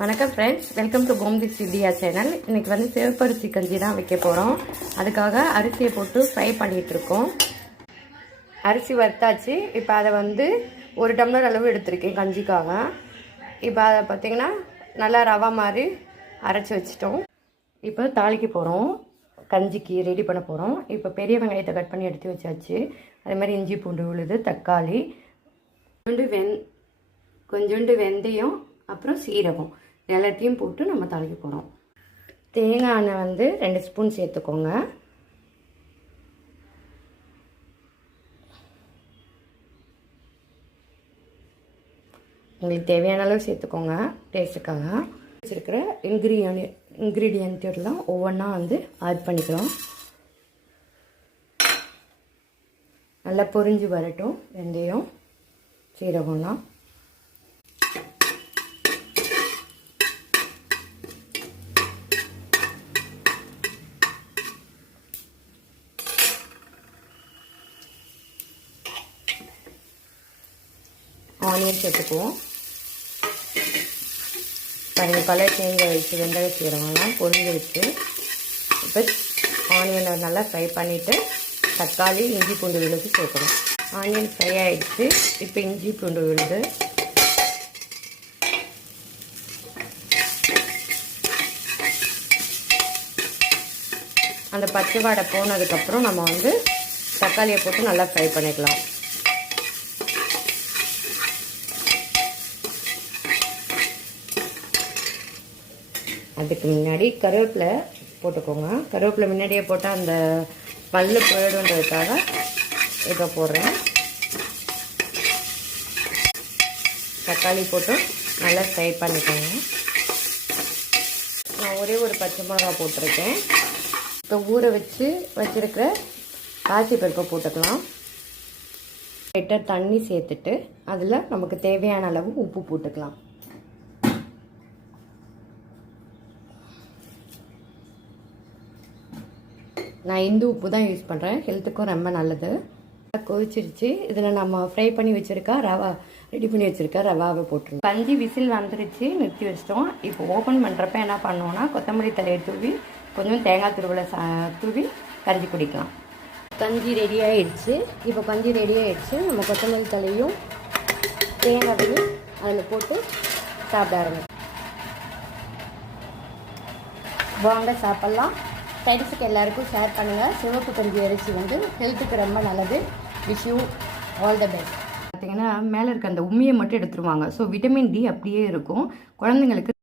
வணக்கம் friends welcome to Gomti Chithiya channel இன்னைக்கு வந்து சிவப்பரிசி கஞ்சி தான் வைக்க போகிறோம் அதுக்காக அரிசியை போட்டு ஃப்ரை பண்ணிகிட்ருக்கோம் அரிசி வறுத்தாச்சு. இப்போ அதை வந்து ஒரு டம்ளர் அளவு எடுத்திருக்கேன் கஞ்சிக்காக. இப்போ அதை பார்த்திங்கன்னா நல்லா ரவா மாதிரி அரைச்சி வச்சிட்டோம். இப்போ தாளிக்க போகிறோம் கஞ்சிக்கு ரெடி பண்ண போகிறோம் இப்போ பெரிய வெங்காயத்தை கட் பண்ணி எடுத்து வச்சாச்சு. அதே மாதிரி இஞ்சி பூண்டு உழுது தக்காளி கொஞ்சோண்டு வெந் கொஞ்சோண்டு வெந்தயம் அப்புறம் சீரகம். எல்லாத்தையும் போட்டு நம்ம தாளிக்க போகிறோம் தேங்காய் எண்ணெய் வந்து ரெண்டு ஸ்பூன் சேர்த்துக்கோங்க. உங்களுக்கு தேவையான அளவு சேர்த்துக்கோங்க டேஸ்ட்டுக்காக வச்சுருக்கிற இன்க்ரீடியன் இன்க்ரீடியன்ட் எல்லாம் ஒவ்வொன்றா வந்து ஆட் பண்ணிக்கிறோம். நல்லா பொரிஞ்சு வரட்டும் வெந்தயம் சீரகம்லாம். ஆனியன் சேர்த்துக்குவோம். பாருங்க கலர் சேஞ்ச் ஆகிடுச்சு வெந்தய சீரகம்லாம் பொரிஞ்சிருச்சு. இப்போ ஆனியனை நல்லா ஃப்ரை பண்ணிவிட்டு தக்காளி இஞ்சி பூண்டு விழுது சேர்க்கணும். ஆனியன் ஃப்ரை ஆகிடுச்சு இப்போ இஞ்சி பூண்டு விழுது அந்த பச்சை வாடை போனதுக்கப்புறம் நம்ம வந்து தக்காளியை போட்டு நல்லா ஃப்ரை பண்ணிக்கலாம். அதுக்கு முன்னாடி கருவேப்பிலை போட்டுக்கோங்க. கருவேப்பிலை முன்னாடியே போட்டால் அந்த பல்லு போயிடுன்றதுக்காக இப்போ போடுறேன். தக்காளி போட்டு நல்லா ஃப்ரை பண்ணிக்கோங்க. நான் ஒரே ஒரு பச்சை மிளகா போட்டிருக்கேன். இப்போ ஊற வச்சு வச்சுருக்கிற பாசி பருப்பை போட்டுக்கலாம். லிட்டர் தண்ணி சேர்த்துட்டு அதில் நமக்கு தேவையான அளவு உப்பு போட்டுக்கலாம். நான் இந்து உப்பு தான் யூஸ் பண்ணுறேன் ஹெல்த்துக்கும் ரொம்ப நல்லது. கொதிச்சிருச்சு இதில் நம்ம ஃப்ரை பண்ணி வச்சுருக்கா ரவா ரெடி பண்ணி வச்சுருக்கா ரவாவை போட்டுருவோம் கஞ்சி விசில் வந்துருச்சு. நிறுத்தி வச்சிட்டோம். இப்போ ஓப்பன் பண்ணுறப்ப என்ன பண்ணுவோன்னா கொத்தமல்லி தலையை தூவி கொஞ்சம் தேங்காய் துருவலை சா தூவி கஞ்சி குடிக்கலாம். கஞ்சி ரெடி ஆகிடுச்சு இப்போ கஞ்சி ரெடி ஆகிடுச்சு நம்ம கொத்தமல்லி தலையும் தேங்காயும் அதில் போட்டு சாப்பிட ஆரம்பிச்சோம் வாங்க சாப்பிட்லாம். ஃப்ரெண்ட்ஸுக்கு எல்லாருக்கும் ஷேர் பண்ணுங்கள் சிவப்பு கொஞ்சம் அரிசி வந்து ஹெல்த்துக்கு ரொம்ப நல்லது. Wish you all the best பார்த்தீங்கன்னா மேலே இருக்க அந்த உண்மையை மட்டும் எடுத்துருவாங்க. ஸோ விட்டமின் டி அப்படியே இருக்கும். குழந்தைங்களுக்கு